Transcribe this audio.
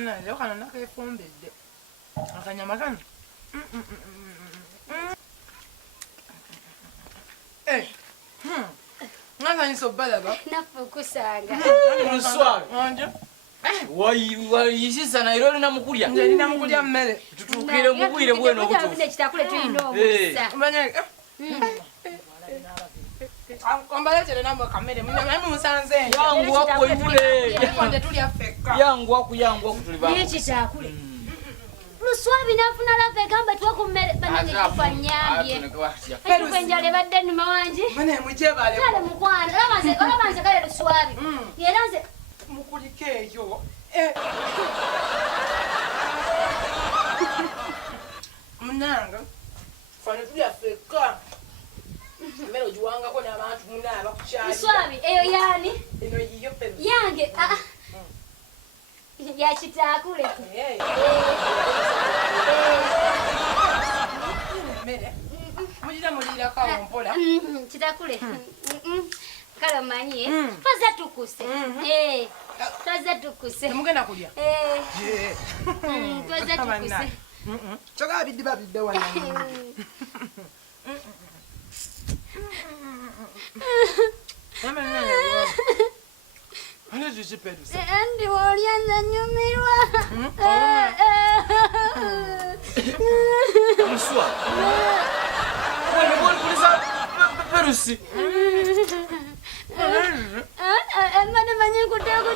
Mana leo kana nakaefumbide. Akanyama kana. Ngana nisobala ba? Nafukusanga. Muswawe. Anje. Wayishisa na iroli na mukulya. Nje nina mukulya mmere. Tutukire mubwire bweno obuto. Bune kitakule tulina obusa. Mbanye. Kombale tele namba kamere. Mimi musanze. Yangu wako yule. Yakonde tuli afeka. Yangu wako tuli ba. Ni kitakule. Luswabi nafuna lave gamba tuwako mmere bananye kufanyambye. Peru kwenjale badde numa wanje. Mane mujebale. Kale mukwana. Olamanze kale luswabi. Yeranze mukulikeyo. Munanga. Fane tuli afeka. Mmere ojuwanga ko n'abantu munaba kukyali. Luswabi eyo yani. Eno yiyo peru. Yange ya kitakule. Mmere. Mujira mulira kawo mpola. Kitakule. Kale manye. Faza tukuse. Faza tukuse. Mugenda kulya. Faza tukuse. Choka bidiba bidde wana. Mama nani? Ana jiji pedu. Andi walianza nyumirwa. Muswa. Wale kulisa perusi. Emane manye kutako